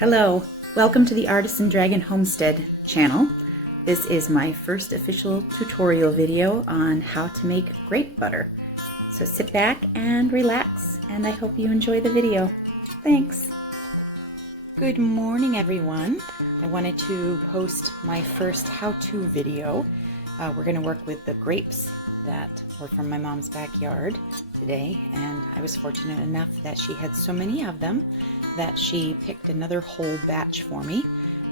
Hello, welcome to the Artisan Dragon Homestead channel. This is my first official tutorial video on how to make grape butter. So sit back and relax, and I hope you enjoy the video. Thanks. Good morning, everyone. I wanted to post my first how-to video. We're going to work with the grapes that were from my mom's backyard today, and I was fortunate enough that she had so many of them that she picked another whole batch for me,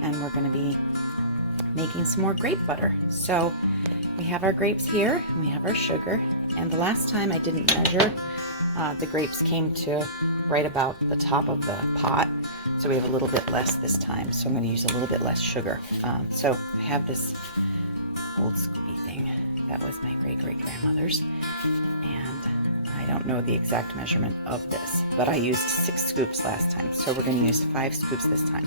and we're going to be making some more grape butter. So we have our grapes here, and we have our sugar, and the last time I didn't measure, the grapes came to right about the top of the pot, so we have a little bit less this time, so I'm going to use a little bit less sugar. So I have this old Scoopy thing that was my great-great-grandmother's, and I don't know the exact measurement of this, but I used 6 scoops last time, so we're going to use 5 scoops this time.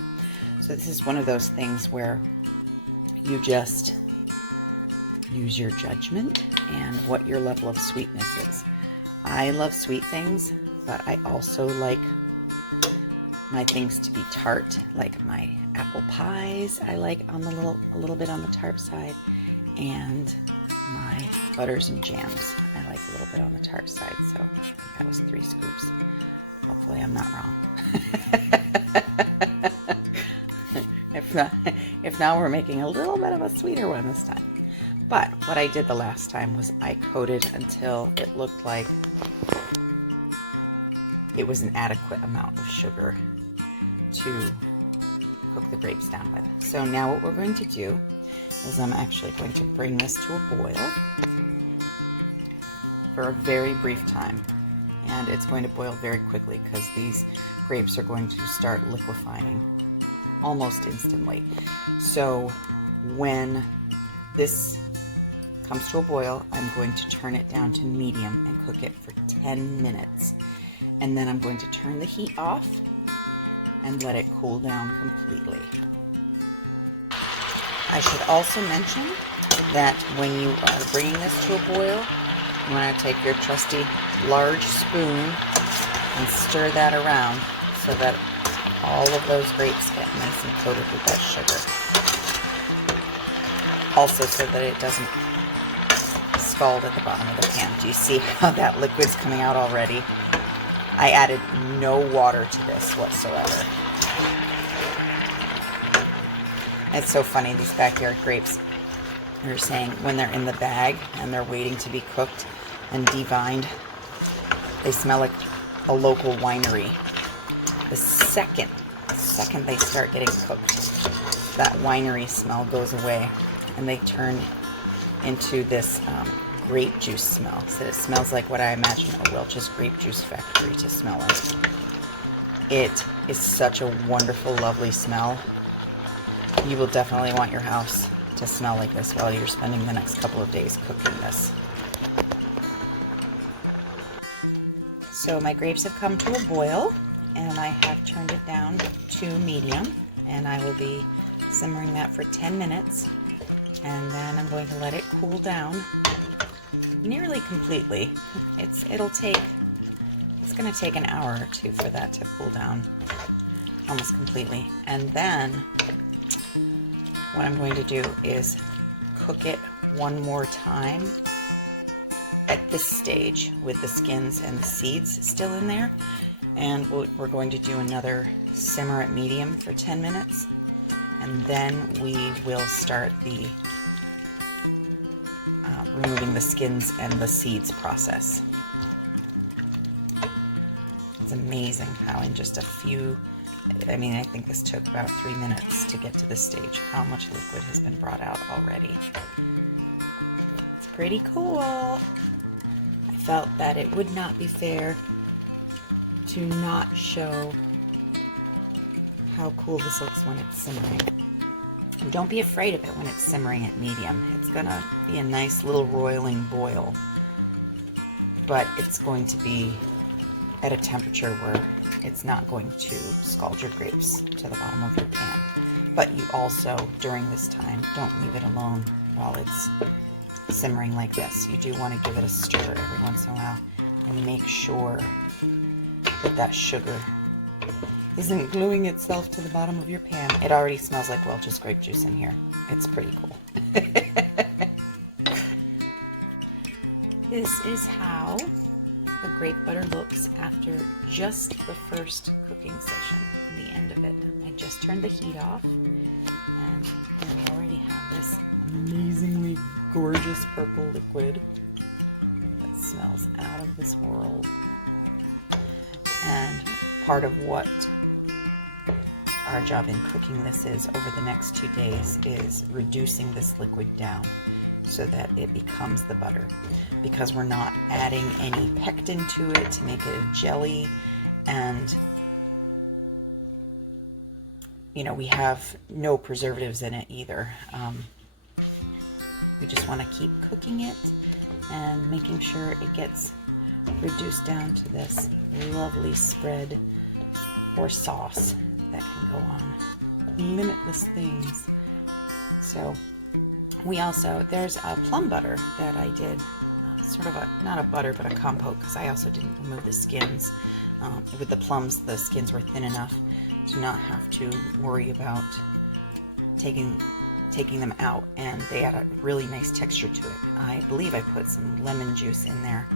So this is one of those things where you just use your judgment and what your level of sweetness is. I love sweet things, but I also like my things to be tart, like my apple pies I like on the a little bit on the tart side, and my butters and jams I like a little bit on the tart side. So I think that was 3 scoops. Hopefully I'm not wrong. If not, we're making a little bit of a sweeter one this time. But what I did the last time was I coated until it looked like it was an adequate amount of sugar to cook the grapes down with. So now what we're going to do is I'm actually going to bring this to a boil for a very brief time. And it's going to boil very quickly because these grapes are going to start liquefying almost instantly. So when this comes to a boil, I'm going to turn it down to medium and cook it for 10 minutes. And then I'm going to turn the heat off and let it cool down completely. I should also mention that when you are bringing this to a boil, you want to take your trusty large spoon and stir that around so that all of those grapes get nice and coated with that sugar. Also so that it doesn't scald at the bottom of the pan. Do you see how that liquid's coming out already? I added no water to this whatsoever. It's so funny, these backyard grapes, they're saying when they're in the bag and they're waiting to be cooked and devined, they smell like a local winery. The second they start getting cooked, that winery smell goes away and they turn into this grape juice smell. So it smells like what I imagine a Welch's grape juice factory to smell like. It is such a wonderful, lovely smell. You will definitely want your house to smell like this while you're spending the next couple of days cooking this. So my grapes have come to a boil, and I have turned it down to medium, and I will be simmering that for 10 minutes, and then I'm going to let it cool down nearly completely. It's going to take an hour or 2 for that to cool down almost completely, and then what I'm going to do is cook it one more time at this stage with the skins and the seeds still in there, and we're going to do another simmer at medium for 10 minutes, and then we will start the removing the skins and the seeds process. It's amazing how in just a few, I mean, I think this took about 3 minutes to get to this stage, how much liquid has been brought out already. It's pretty cool. I felt that it would not be fair to not show how cool this looks when it's simmering. And don't be afraid of it when it's simmering at medium. It's gonna be a nice little roiling boil, but it's going to be at a temperature where it's not going to scald your grapes to the bottom of your pan. But you also, during this time, don't leave it alone while it's simmering like this. You do want to give it a stir every once in a while and make sure that that sugar isn't gluing itself to the bottom of your pan. It already smells like Welch's grape juice in here. It's pretty cool. This is how the grape butter looks after just the first cooking session, the end of it. I just turned the heat off, and we already have this amazingly gorgeous purple liquid that smells out of this world. And part of what our job in cooking this is over the next 2 days is reducing this liquid down so that it becomes the butter, because we're not adding any pectin to it to make it a jelly, and you know, we have no preservatives in it either. We just want to keep cooking it and making sure it gets reduced down to this lovely spread or sauce that can go on limitless things. So we also, there's a plum butter that I did, sort of a, not a butter, but a compote, because I also didn't remove the skins. With the plums, the skins were thin enough to not have to worry about taking them out, and they had a really nice texture to it. I believe I put some lemon juice in there,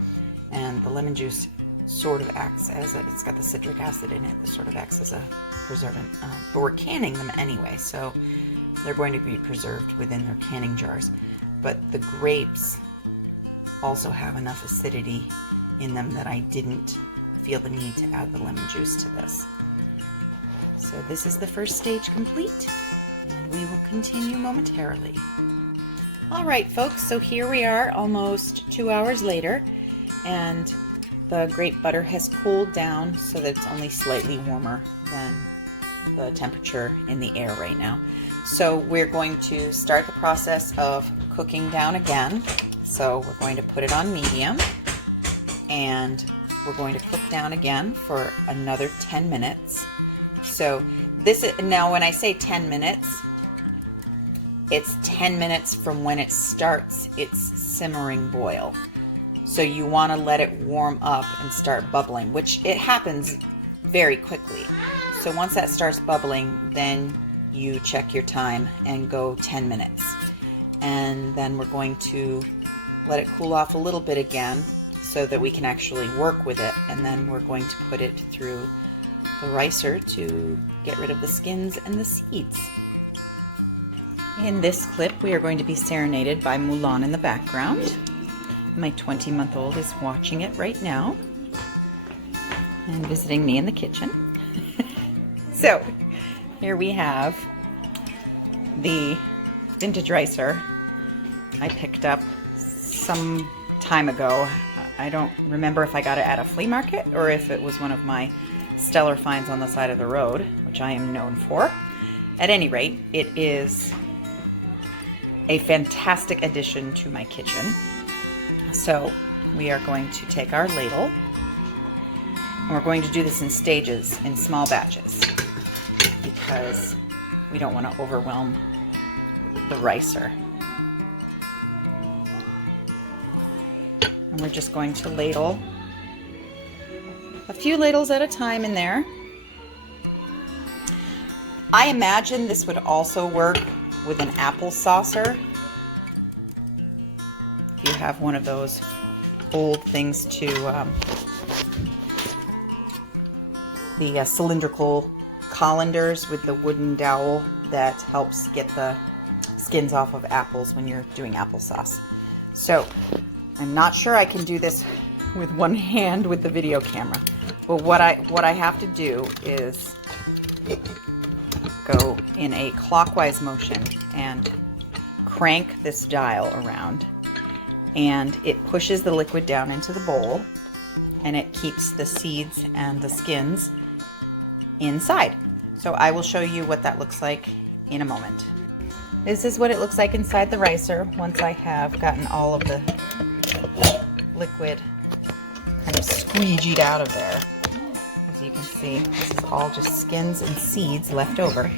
and the lemon juice sort of acts as a, it's got the citric acid in it that sort of acts as a preservant, but we're canning them anyway, so they're going to be preserved within their canning jars. But the grapes also have enough acidity in them that I didn't feel the need to add the lemon juice to this. So this is the first stage complete, and we will continue momentarily. All right, folks, so here we are almost 2 hours later, and the grape butter has cooled down so that it's only slightly warmer than the temperature in the air right now. So we're going to start the process of cooking down again. So we're going to put it on medium, and we're going to cook down again for another 10 minutes. So this is, now when I say 10 minutes, it's 10 minutes from when it starts its simmering boil. So you want to let it warm up and start bubbling, which it happens very quickly. So once that starts bubbling, then you check your time and go 10 minutes. And then we're going to let it cool off a little bit again so that we can actually work with it. And then we're going to put it through the ricer to get rid of the skins and the seeds. In this clip, we are going to be serenaded by Mulan in the background. My 20-month-old is watching it right now and visiting me in the kitchen. So here we have the vintage ricer I picked up some time ago. I don't remember if I got it at a flea market or if it was one of my stellar finds on the side of the road, which I am known for. At any rate, it is a fantastic addition to my kitchen. So we are going to take our ladle, and we're going to do this in stages, in small batches, because we don't want to overwhelm the ricer. And we're just going to ladle a few ladles at a time in there. I imagine this would also work with an apple saucer. If you have one of those old things to, the cylindrical colanders with the wooden dowel that helps get the skins off of apples when you're doing applesauce. So I'm not sure I can do this with one hand with the video camera, but what I have to do is go in a clockwise motion and crank this dial around, and it pushes the liquid down into the bowl, and it keeps the seeds and the skins inside. So I will show you what that looks like in a moment. This is what it looks like inside the ricer once I have gotten all of the liquid kind of squeegeed out of there. As you can see, this is all just skins and seeds left over.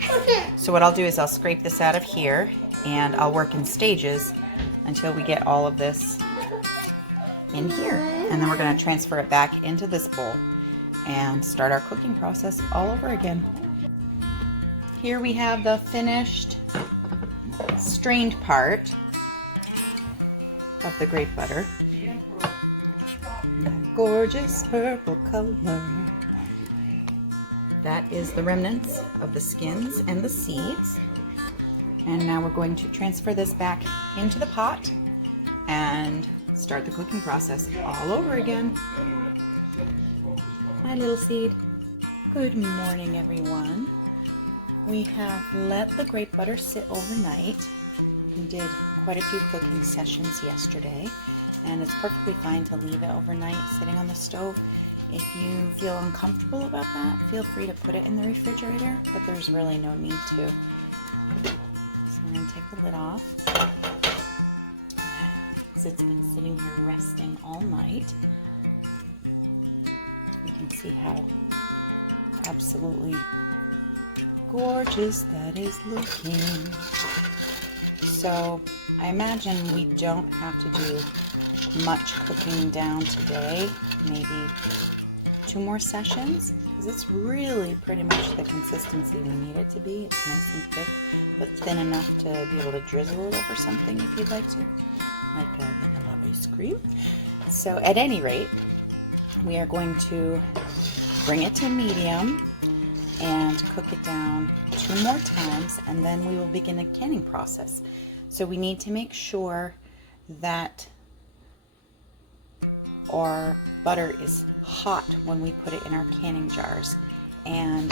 So what I'll do is I'll scrape this out of here, and I'll work in stages until we get all of this in here. And then we're going to transfer it back into this bowl, and start our cooking process all over again. Here we have the finished strained part of the grape butter. Gorgeous purple color. That is the remnants of the skins and the seeds. And now we're going to transfer this back into the pot and start the cooking process all over again. Hi, little seed. Good morning, everyone. We have let the grape butter sit overnight. We did quite a few cooking sessions yesterday, and it's perfectly fine to leave it overnight sitting on the stove. If you feel uncomfortable about that, feel free to put it in the refrigerator, but there's really no need to. So I'm going to take the lid off. It's been sitting here resting all night. You can see how absolutely gorgeous that is looking. So I imagine we don't have to do much cooking down today, maybe 2 more sessions, because it's really pretty much the consistency we need it to be. It's nice and thick, but thin enough to be able to drizzle it over something if you'd like to, like a vanilla ice cream. So at any rate, we are going to bring it to medium and cook it down 2 more times, and then we will begin a canning process. So we need to make sure that our butter is hot when we put it in our canning jars, and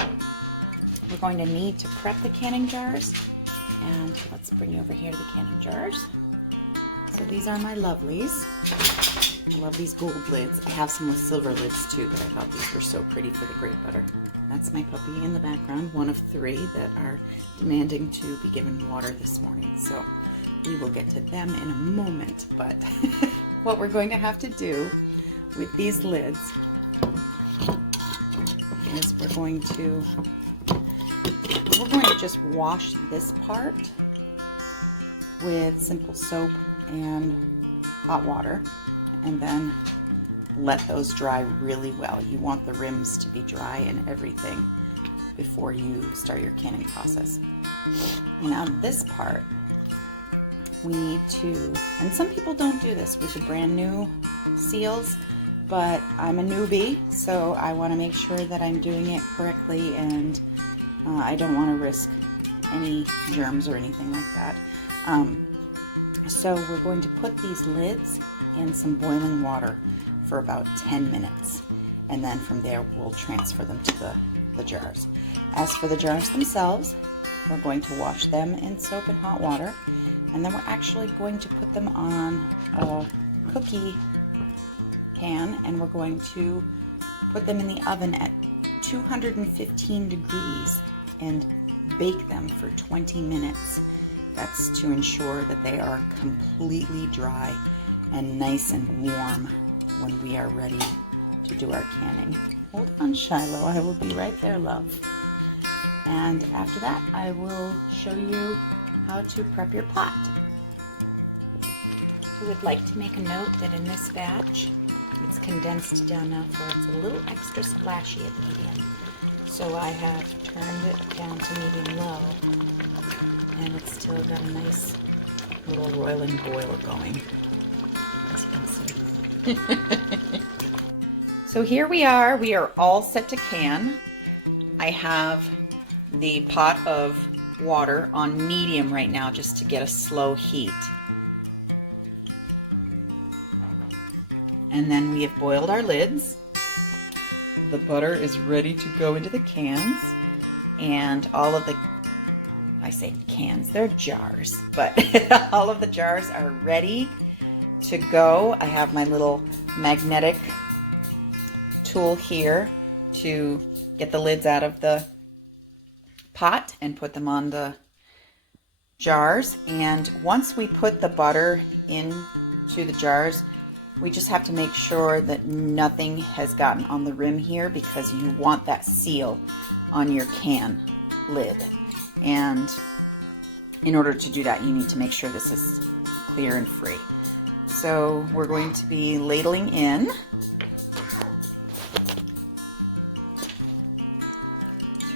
we're going to need to prep the canning jars. And let's bring you over here to the canning jars. So these are my lovelies. I love these gold lids. I have some with silver lids too, but I thought these were so pretty for the grape butter. That's my puppy in the background, one of 3 that are demanding to be given water this morning. So we will get to them in a moment, but what we're going to have to do with these lids is we're going to just wash this part with simple soap and hot water, and then let those dry really well. You want the rims to be dry and everything before you start your canning process. Now this part, we need to, and some people don't do this with the brand new seals, but I'm a newbie, so I want to make sure that I'm doing it correctly, and I don't want to risk any germs or anything like that. So we're going to put these lids in some boiling water for about 10 minutes, and then from there we'll transfer them to the jars. As for the jars themselves, we're going to wash them in soap and hot water, and then we're actually going to put them on a cookie pan, and we're going to put them in the oven at 215 degrees and bake them for 20 minutes. That's to ensure that they are completely dry and nice and warm when we are ready to do our canning. Hold on, Shiloh, I will be right there, love. And after that, I will show you how to prep your pot. I would like to make a note that in this batch, it's condensed down enough where it's a little extra splashy at medium. So I have turned it down to medium low, and it's still got a nice little roiling boil going, as you can see. So here we are all set to can. I have the pot of water on medium right now just to get a slow heat. And then we have boiled our lids. The butter is ready to go into the cans, and all of the, I say cans, they're jars, but all of the jars are ready to go. I have my little magnetic tool here to get the lids out of the pot and put them on the jars. And once we put the butter into the jars, we just have to make sure that nothing has gotten on the rim here, because you want that seal on your can lid. And in order to do that, you need to make sure this is clear and free. So we're going to be ladling in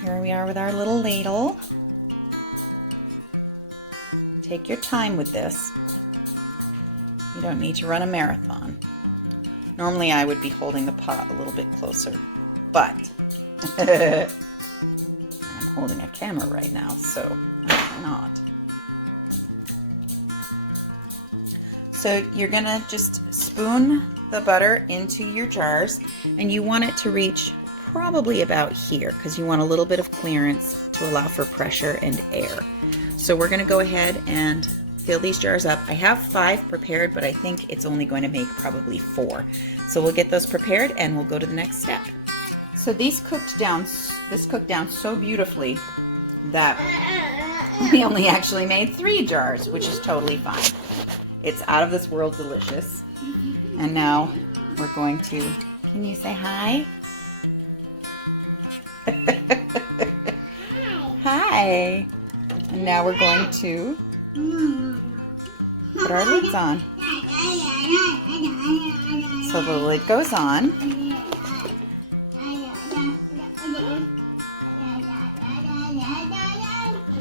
Here we are with our little ladle. Take your time with this. You don't need to run a marathon. Normally I would be holding the pot a little bit closer, but I'm holding a camera right now, so I cannot. So you're gonna just spoon the butter into your jars, and you want it to reach probably about here because you want a little bit of clearance to allow for pressure and air. So we're gonna go ahead and fill these jars up. I have 5 prepared, but I think it's only going to make probably 4. So we'll get those prepared and we'll go to the next step. So this cooked down so beautifully that we only actually made 3 jars, which is totally fine. It's out of this world delicious. And now we're going to, can you say hi? Hi. And now we're going to put our lids on. So the lid goes on.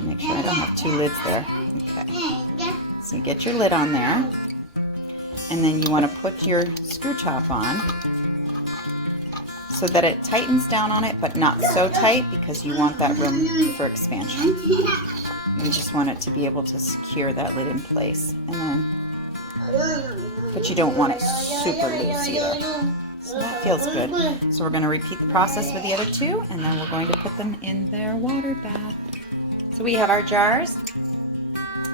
Make sure I don't have 2 lids there. Okay. So you get your lid on there. And then you want to put your screw top on so that it tightens down on it, but not so tight because you want that room for expansion. You just want it to be able to secure that lid in place. And then, but you don't want it super loose either. So that feels good. So we're going to repeat the process with the other 2, and then we're going to put them in their water bath. So we have our jars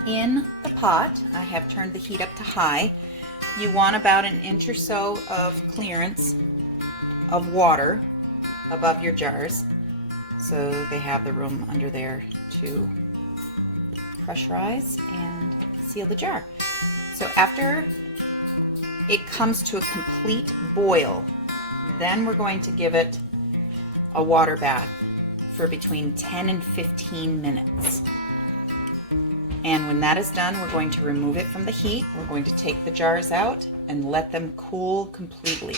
in the pot. I have turned the heat up to high. You want about 1 inch or so of clearance of water above your jars so they have the room under there to pressurize and seal the jar. So after it comes to a complete boil, then we're going to give it a water bath for between 10 and 15 minutes. And when that is done, we're going to remove it from the heat. We're going to take the jars out and let them cool completely.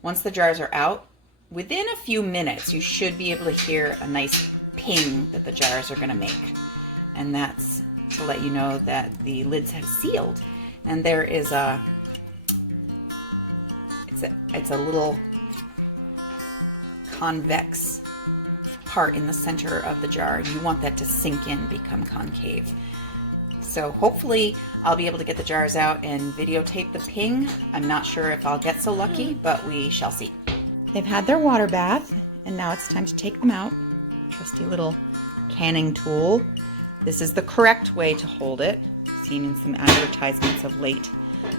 Once the jars are out, within a few minutes, you should be able to hear a nice ping that the jars are going to make. And that's to let you know that the lids have sealed. And there is it's a little convex part in the center of the jar. You want that to sink in, become concave. So hopefully I'll be able to get the jars out and videotape the ping. I'm not sure if I'll get so lucky, but we shall see. They've had their water bath, and now it's time to take them out. Trusty little canning tool. This is the correct way to hold it. Seen in some advertisements of late.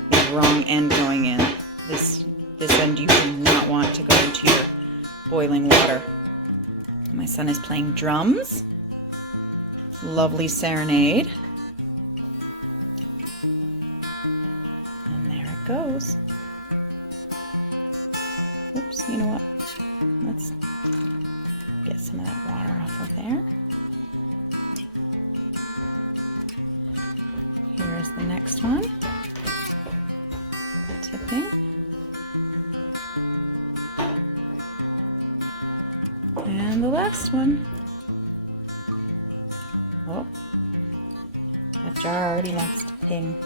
The wrong end going in. This end you do not want to go into your boiling water. My son is playing drums. Lovely serenade. And there it goes. Oops, you know what? Let's get some of that water off of there. Here is the next one. Tipping. And the last one. Oh, that jar already wants to ping.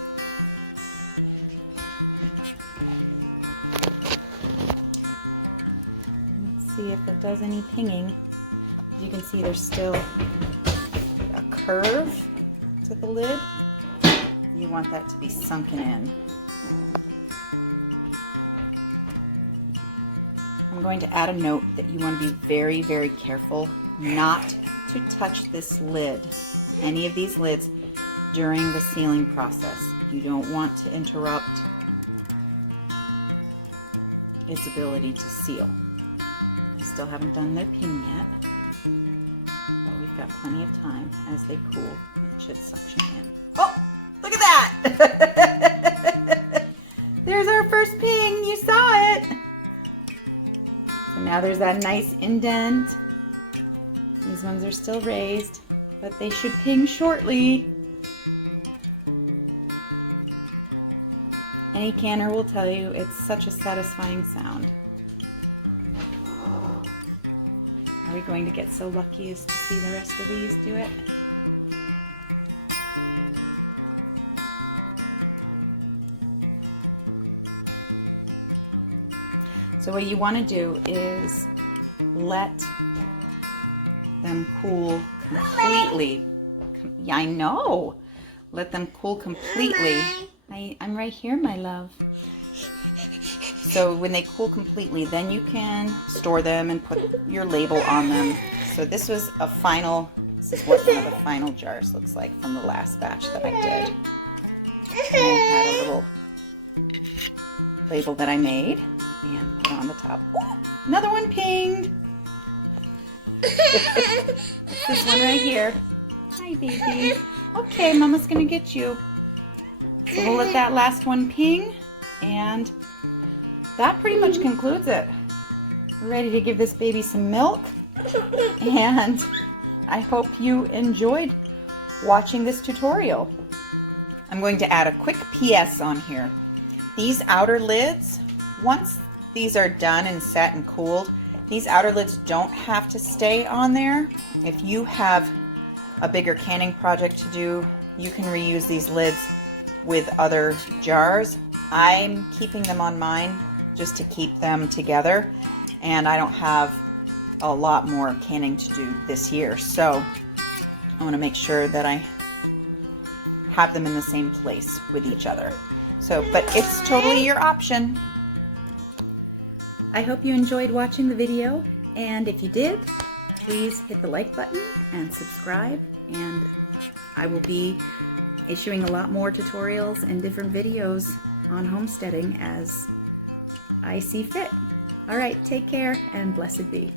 Let's see if it does any pinging. As you can see, there's still a curve to the lid. You want that to be sunken in. I'm going to add a note that you want to be very, very careful not to touch this lid, any of these lids, during the sealing process. You don't want to interrupt its ability to seal. They still haven't done their ping yet, but we've got plenty of time. As they cool, it should suction in. Oh, look at that! There's our first ping, you saw it! So now there's that nice indent. These ones are still raised, but they should ping shortly. Any canner will tell you it's such a satisfying sound. Are we going to get so lucky as to see the rest of these do it? So what you want to do is let them cool completely. Yeah, I know. Let them cool completely. I'm right here, my love. So when they cool completely, then you can store them and put your label on them. So this was a final, this is what one of the final jars looks like from the last batch that I did. And I had a little label that I made and put on the top. Ooh, another one pinged. It's this one right here. Hi, baby. Okay, Mama's gonna get you. So we'll let that last one ping, and that pretty much concludes it. We're ready to give this baby some milk, and I hope you enjoyed watching this tutorial. I'm going to add a quick PS on here. These outer lids, once these are done and set and cooled, these outer lids don't have to stay on there. If you have a bigger canning project to do, you can reuse these lids with other jars. I'm keeping them on mine just to keep them together, and I don't have a lot more canning to do this year, so I want to make sure that I have them in the same place with each other. So, but it's totally your option. I hope you enjoyed watching the video, and if you did, please hit the like button and subscribe, and I will be issuing a lot more tutorials and different videos on homesteading as I see fit. All right, take care and blessed be.